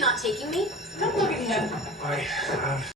you not taking me? Don't look at him.